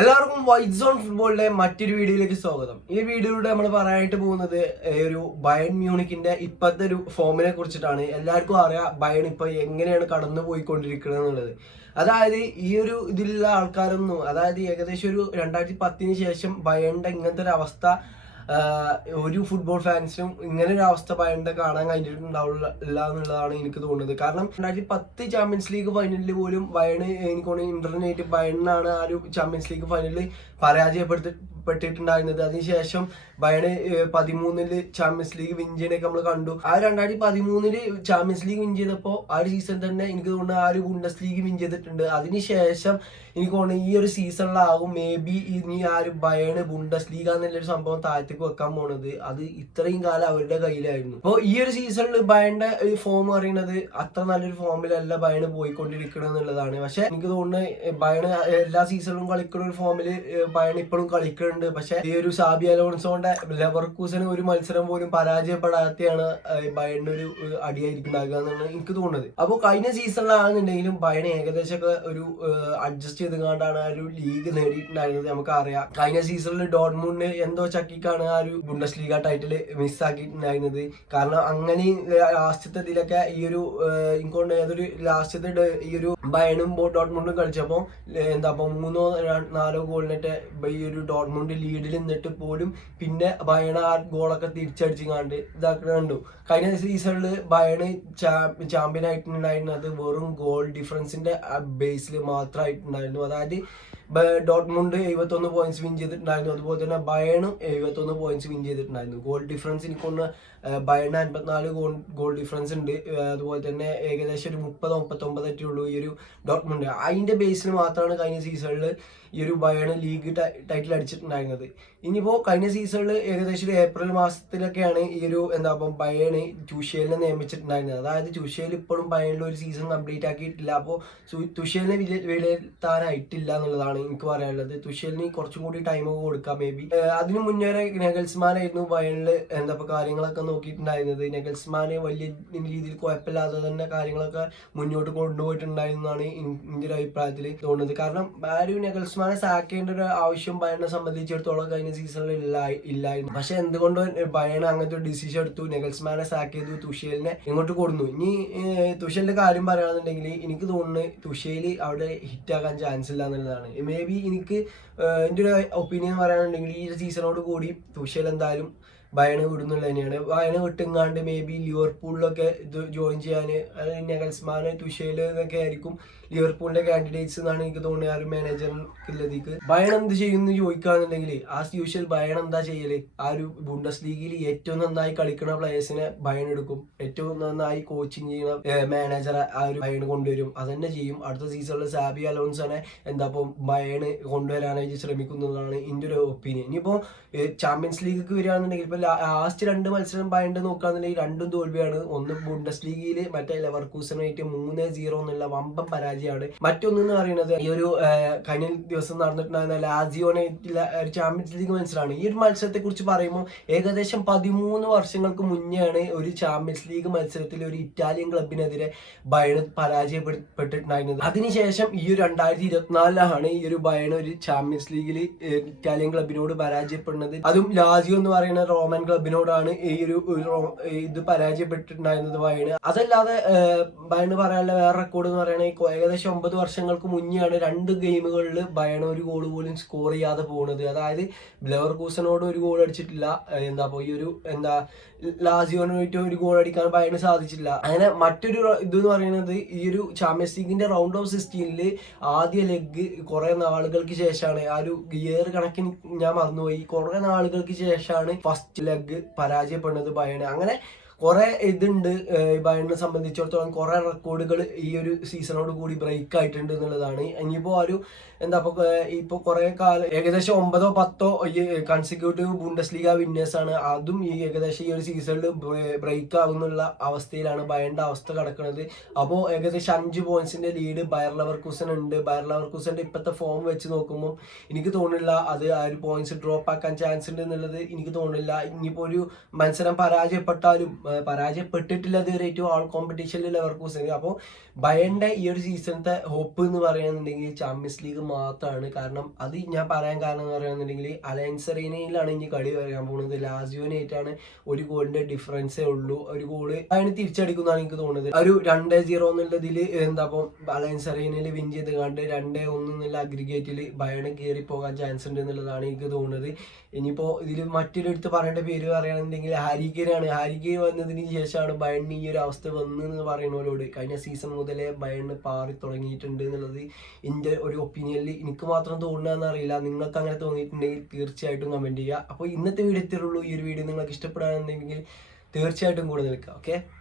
എല്ലാവർക്കും white zone ഫുട്ബോളിന്റെ മറ്റൊരു വീഡിയോയിലേക്ക് സ്വാഗതം. ഈ വീഡിയോയിലൂടെ നമ്മൾ പറയാനായിട്ട് പോകുന്നത് ഒരു ബയൺ മ്യൂണിക്കിന്റെ ഇപ്പോഴത്തെ ഒരു ഫോമിനെ കുറിച്ചിട്ടാണ്. എല്ലാവർക്കും അറിയാം ബയൺ ഇപ്പൊ എങ്ങനെയാണ് കടന്നു പോയിക്കൊണ്ടിരിക്കുന്നത് എന്നുള്ളത്. അതായത് ഈ ഒരു ഇതിലുള്ള ആൾക്കാരൊന്നും, അതായത് ഏകദേശം ഒരു 2010 ശേഷം ബയണിന്റെ ഇങ്ങനത്തെ ഒരു അവസ്ഥ ഒരു ഫുട്ബോൾ ഫാൻസിനും ഇങ്ങനെ ഒരു അവസ്ഥ ബയണിന്റെ കാണാൻ കഴിഞ്ഞിട്ടുണ്ടാവില്ല എന്നുള്ളതാണ് എനിക്ക് തോന്നുന്നത്. കാരണം 2010 ചാമ്പ്യൻസ് ലീഗ് ഫൈനലിൽ പോലും ബയണ് എനിക്ക് തോന്നുന്നു ഇന്റർനെറ്റ് ബയണിനാണ് ആ ഒരു ചാമ്പ്യൻസ് ലീഗ് ഫൈനലിൽ പരാജയപ്പെട്ടിട്ടുണ്ടായിരുന്നത്. അതിനുശേഷം ബയണ് 2013 ചാമ്പ്യൻസ് ലീഗ് വിൻ ചെയ്യുന്നതൊക്കെ നമ്മൾ കണ്ടു. ആ 2013 ചാമ്പ്യൻസ് ലീഗ് വിൻ ചെയ്തപ്പോൾ ആ ഒരു സീസൺ തന്നെ എനിക്ക് തോന്നുന്നു ആ ഒരു ബുണ്ടസ് ലീഗ് വിൻ ചെയ്തിട്ടുണ്ട്. അതിനുശേഷം എനിക്ക് തോന്നുന്നു ഈ ഒരു സീസണിലാകും മേ ബി ഇനി ആ ഒരു ബയണ് ബുണ്ടസ് ലീഗ് എന്നുള്ളൊരു സംഭവം താഴത്തേക്ക് വെക്കാൻ പോണത്. അത് ഇത്രയും കാലം അവരുടെ കയ്യിലായിരുന്നു. അപ്പോൾ ഈ ഒരു സീസണിൽ ബയണിന്റെ ഫോം പറയുന്നത് അത്ര നല്ലൊരു ഫോമിലല്ല ബയണ് പോയിക്കൊണ്ടിരിക്കണം എന്നുള്ളതാണ്. പക്ഷെ എനിക്ക് തോന്നുന്നു ബയണ് എല്ലാ സീസണിലും കളിക്കുന്ന ഒരു ഫോമില് ബയൺ ഇപ്പോഴും കളിക്കുന്നുണ്ട്. പക്ഷെ ഈ ഒരു സാബി അലോൺസോന്റെ ലെവർകൂസന് ഒരു മത്സരം പോലും പരാജയപ്പെടാതെയാണ് ബയണിന് ഒരു അടിയായിരിക്കുന്നുണ്ടാകുക എന്നാണ് എനിക്ക് തോന്നുന്നത്. അപ്പോൾ കഴിഞ്ഞ സീസണിലാണെന്നുണ്ടെങ്കിലും ബയൺ ഏകദേശമൊക്കെ ഒരു അഡ്ജസ്റ്റ് ചെയ്തുകൊണ്ടാണ് ആ ഒരു ലീഗ് നേടിയിട്ടുണ്ടായിരുന്നത്. നമുക്കറിയാം കഴിഞ്ഞ സീസണിൽ ഡോർട്ട്മുണ്ടിന് എന്തോ ചക്കിക്കാണ് ആ ഒരു ബുണ്ടസ് ലീഗ ടൈറ്റിൽ മിസ്സാക്കിയിട്ടുണ്ടായിരുന്നത്. കാരണം അങ്ങനെ ലാസ്റ്റത്തെ ഇതിലൊക്കെ ഈ ഒരു ഇങ്ങോട്ട് ഏതൊരു ലാസ്റ്റത്തെ ഈ ഒരു ബയണും ഡോർട്ട്മുണ്ടും കളിച്ചപ്പോൾ എന്താ 3-4 ഗോളിനിട്ട് ഈ ഒരു ഡോർട്ട്മുണ്ട് ലീഡിൽ നിന്നിട്ട് പോലും പിന്നെ ബയണ ആ ഗോളൊക്കെ തിരിച്ചടിച്ച് കണ്ട് ഇതാക്കുന്ന കണ്ടു. കഴിഞ്ഞ സീസണിൽ ബയണ് ചാമ്പ്യൻ ആയിട്ടുണ്ടായിരുന്നത് വെറും ഗോൾ ഡിഫറൻസിന്റെ ബേസിൽ മാത്രമായിട്ടുണ്ടായിരുന്നു. അതായത് ഡോർട്ട്മുണ്ട് 71 പോയിന്റ്സ് വിൻ ചെയ്തിട്ടുണ്ടായിരുന്നു. അതുപോലെ തന്നെ ബയണും 71 പോയിന്റ്സ് വിൻ ചെയ്തിട്ടുണ്ടായിരുന്നു. ഗോൾ ഡിഫറൻസ് എനിക്കൊന്ന് ബയണിന് 54 ഗോൾ ഡിഫറൻസ് ഉണ്ട്. അതുപോലെ തന്നെ ഏകദേശം ഒരു 30-39 ഒറ്റേ ഉള്ളൂ ഈ ഒരു ഡോർട്ട്മുണ്ട്. അതിന്റെ ബേസിൽ മാത്രമാണ് കഴിഞ്ഞ സീസണിൽ ഈ ഒരു ബയണ് ലീഗ് ടൈറ്റിൽ അടിച്ചിട്ടുണ്ടായിരുന്നത്. ഇനിയിപ്പോൾ കഴിഞ്ഞ സീസണിൽ ഏകദേശം ഒരു ഏപ്രിൽ മാസത്തിലൊക്കെയാണ് ഈ ഒരു ബയണ് തുഷേലിനെ നിയമിച്ചിട്ടുണ്ടായിരുന്നത്. അതായത് തുഷേൽ ഇപ്പോഴും ബയണിൽ ഒരു സീസൺ കംപ്ലീറ്റ് ആക്കിയിട്ടില്ല. അപ്പോൾ തുഷേലിനെ വിലയിരുത്താനായിട്ടില്ല എന്നുള്ളതാണ് എനിക്ക് പറയാനുള്ളത്. തുഷേലിന് കുറച്ചും കൂടി ടൈം കൊടുക്കാം മേ ബി. അതിനു മുന്നേ നെഗൽസ്മാനായിരുന്നു ബയണിൽ കാര്യങ്ങളൊക്കെ നോക്കിയിട്ടുണ്ടായിരുന്നത്. നെഗൽസ്മാന് വലിയ രീതിയിൽ കുഴപ്പമില്ലാതെ തന്നെ കാര്യങ്ങളൊക്കെ മുന്നോട്ട് കൊണ്ടുപോയിട്ടുണ്ടായിരുന്നതാണ് എൻ്റെ ഒരു അഭിപ്രായത്തിൽ തോന്നുന്നത്. കാരണം ആ ഒരു നെഗൽസ്മാനെ സാക്ക് ചെയ്യേണ്ട ഒരു ആവശ്യം ബയണിനെ സംബന്ധിച്ചിടത്തോളം കഴിഞ്ഞ സീസണിൽ ഇല്ലായിരുന്നു. പക്ഷെ എന്തുകൊണ്ട് ബയൺ അങ്ങനത്തെ ഒരു ഡിസിഷൻ എടുത്തു, നെഗൽസ്മാനെ സാക്ക് ചെയ്തു, തുഷേലിനെ ഇങ്ങോട്ട് കൊടുന്നു. ഇനി തുഷേലിന്റെ കാര്യം പറയുകയാണെന്നുണ്ടെങ്കിൽ എനിക്ക് തോന്നുന്നു തുഷേൽ അവിടെ ഹിറ്റാക്കാൻ ചാൻസ് ഇല്ല എന്നുള്ളതാണ്. മേ ബി എനിക്ക് എൻ്റെ ഒരു ഒപ്പീനിയൻ പറയുകയാണെന്നുണ്ടെങ്കിൽ ഈ സീസണോട് കൂടി തുഷേൽ എന്തായാലും ബയണ് വിടുന്നുള്ള തന്നെയാണ്. ബയണ് വിട്ടുങ്ങാണ്ട് മേ ബി ലിവർപൂളിലൊക്കെ ഇത് ജോയിൻ ചെയ്യാൻ നെഗൽസ്മാന് തുഷേൽ എന്നൊക്കെ ആയിരിക്കും ലിവർപൂളിന്റെ കാൻഡിഡേറ്റ്സ് എന്നാണ് എനിക്ക് തോന്നുന്നത്. ആ ഒരു മാനേജറിലേക്ക് ബയൺ എന്ത് ചെയ്യുമെന്ന് ചോദിക്കുകയാണെന്നുണ്ടെങ്കിൽ ആസ് യൂഷ്വൽ ബയൺ എന്താ ചെയ്യല്, ആ ഒരു ബുണ്ടസ് ലീഗിൽ ഏറ്റവും നന്നായി കളിക്കുന്ന പ്ലേയേഴ്സിനെ ബയൺ എടുക്കും, ഏറ്റവും നന്നായി കോച്ചിങ് ചെയ്യുന്ന മാനേജറെ ആ ഒരു ബയൺ കൊണ്ടുവരും, അതന്നെ ചെയ്യും. അടുത്ത സീസണിൽ സാബി അലോൺസോനെ ബയൺ കൊണ്ടുവരാനായിട്ട് ശ്രമിക്കുന്നതാണ് എൻ്റെ ഒരു ഒപ്പീനിയൻ. ഇനിയിപ്പോൾ ചാമ്പ്യൻസ് ലീഗിലേക്ക് വരികയാണെന്നുണ്ടെങ്കിൽ ഇപ്പൊ ലാസ്റ്റ് 2 മത്സരം ബയണ്ട് നോക്കുകയാണെന്നുണ്ടെങ്കിൽ 2 തോൽവിയാണ്. ഒന്ന് ബുണ്ടസ് ലീഗിൽ മറ്റേ ലെവർകൂസനായിട്ട് 3-0 എന്നുള്ള വമ്പൻ പരാജയമാണ്. മറ്റൊന്നെന്ന് പറയുന്നത് ഈ ഒരു കഴിഞ്ഞ ദിവസം നടന്നിട്ടുണ്ടായിരുന്ന ലാസിയോനായിട്ടുള്ള ഒരു ചാമ്പ്യൻസ് ലീഗ് മത്സരമാണ്. ഈ ഒരു മത്സരത്തെ കുറിച്ച് പറയുമ്പോൾ ഏകദേശം 13 വർഷങ്ങൾക്ക് മുന്നെയാണ് ഒരു ചാമ്പ്യൻസ് ലീഗ് മത്സരത്തിൽ ഒരു ഇറ്റാലിയൻ ക്ലബിനെതിരെ ബയൺ പരാജയപ്പെട്ടിട്ടുണ്ടായിരുന്നത്. അതിനുശേഷം ഈ ഒരു 2024 ഈ ഒരു ബയൺ ഒരു ചാമ്പ്യൻസ് ലീഗിൽ ഇറ്റാലിയൻ ക്ലബിനോട് പരാജയപ്പെടുന്നത്. അതും ലാസിയോ എന്ന് പറയുന്ന റോമൻ ക്ലബിനോടാണ് ഈ ഒരു ഇത് പരാജയപ്പെട്ടിട്ടുണ്ടായിരുന്നത് ബയണ്. അതല്ലാതെ ബയണ് പറയാനുള്ള വേറെ റെക്കോർഡ് എന്ന് പറയുന്നത് ഏകദേശം 9 വർഷങ്ങൾക്ക് മുന്നെയാണ് 2 ഗെയിമുകളിൽ ബയൺ ഒരു ഗോൾ പോലും സ്കോർ ചെയ്യാതെ പോകുന്നത്. അതായത് ലെവർകൂസനോട് ഒരു ഗോൾ അടിച്ചിട്ടില്ല, ഈ ഒരു ലാസിയോനായിട്ട് ഒരു ഗോൾ അടിക്കാൻ ബയണ് സാധിച്ചില്ല. അങ്ങനെ മറ്റൊരു ഇതെന്ന് പറയുന്നത് ഈ ഒരു ചാമ്പ്യൻസ് ലീഗിന്റെ റൗണ്ട് ഓഫ് 16 ആദ്യ ലെഗ് കുറെ നാളുകൾക്ക് ശേഷമാണ്, ആ ഒരു ഇയർ കണക്കിന് ഞാൻ മറന്നുപോയി, കുറെ നാളുകൾക്ക് ശേഷമാണ് ഫസ്റ്റ് ലെഗ് പരാജയപ്പെടുന്നത് ബയണ്. അങ്ങനെ കുറെ ഇതുണ്ട് ബയണിനെ സംബന്ധിച്ചിടത്തോളം, കുറെ റെക്കോർഡുകൾ ഈ ഒരു സീസണോട് കൂടി ബ്രേക്ക് ആയിട്ടുണ്ട് എന്നുള്ളതാണ്. ഇനിയിപ്പോ ഒരു ഇപ്പൊ കുറെ കാലം ഏകദേശം 9-10 കൺസിക്യൂട്ടീവ് ബുണ്ടസ് ലീഗ വിന്നേഴ്സ് ആണ്. അതും ഈ ഏകദേശം ഈ ഒരു സീസണിൽ ബ്രേക്ക് ആകുന്നുള്ള അവസ്ഥയിലാണ് ബയണിന്റെ അവസ്ഥ കിടക്കുന്നത്. അപ്പോൾ ഏകദേശം 5 പോയിന്റ്സിന്റെ ലീഡ് ബയർ ലെവർകൂസൻ ഉണ്ട്. ബയർ ലെവർകൂസന്റെ ഇപ്പോഴത്തെ ഫോം വെച്ച് നോക്കുമ്പോൾ എനിക്ക് തോന്നുന്നില്ല അത് ആ ഒരു പോയിന്റ്സ് ഡ്രോപ്പ് ആക്കാൻ ചാൻസ് ഉണ്ട് എന്നുള്ളത് എനിക്ക് തോന്നുന്നില്ല. ഇനിയിപ്പോ ഒരു മത്സരം പരാജയപ്പെട്ടാലും പരാജയപ്പെട്ടിട്ടില്ല ഇതുവരെ ഏറ്റവും ആൾ കോമ്പറ്റീഷനിൽ ലെവർകൂസൻ. അപ്പോൾ ബയന്റെ ഈ ഒരു സീസണത്തെ ഹോപ്പ് എന്ന് പറയുന്നുണ്ടെങ്കിൽ ചാമ്പ്യൻസ് ലീഗ് മാത്രമാണ്. കാരണം അത് ഞാൻ പറയാൻ കാരണം എന്ന് പറയുന്നുണ്ടെങ്കിൽ അലയൻസ് അറീനയിലാണ് ഇനി കളി വരാൻ പോകുന്നത്. ലാസിയോനായിട്ടാണ് ഒരു ഗോളിന്റെ ഡിഫറൻസേ ഉള്ളൂ. ഒരു ഗോള് അതിന് തിരിച്ചടിക്കുന്നതാണ് എനിക്ക് തോന്നുന്നത്. ഒരു 2-0 എന്നുള്ളതിൽ എന്താ അലയൻസ് അറീനയിൽ വിൻ ചെയ്ത് കണ്ട് 2-1 എന്നുള്ള അഗ്രിഗേറ്റിൽ ബയൺ കയറി പോകാൻ ചാൻസ് ഉണ്ട് എന്നുള്ളതാണ് എനിക്ക് തോന്നുന്നത്. ഇനിയിപ്പോൾ ഇതിൽ മറ്റൊരു എടുത്ത് പറയേണ്ട പേര് പറയുകയാണെന്നുണ്ടെങ്കിൽ ഹാരി കെയ്നാണ്. ഹാരി കെയ്ൻ വന്നതിന് ശേഷമാണ് ബയണിന് ഈ ഒരു അവസ്ഥ വന്നതെന്ന് പറയുന്നവരോട് കഴിഞ്ഞ സീസൺ മുതലേ ബയണിന് പാറി തുടങ്ങിയിട്ടുണ്ട് എന്നുള്ളത് എൻ്റെ ഒരു ഒപ്പീനിയനിൽ എനിക്ക് മാത്രം തോന്നുന്നതെന്ന് അറിയില്ല. നിങ്ങൾക്ക് അങ്ങനെ തോന്നിയിട്ടുണ്ടെങ്കിൽ തീർച്ചയായിട്ടും കമൻറ്റ് ചെയ്യുക. അപ്പോൾ ഇന്നത്തെ വീഡിയോ എത്തിയുള്ളൂ. ഈ ഒരു വീഡിയോ നിങ്ങൾക്ക് ഇഷ്ടപ്പെടുകയാണെന്നുണ്ടെങ്കിൽ തീർച്ചയായിട്ടും കൂടെ നിൽക്കുക. ഓക്കെ.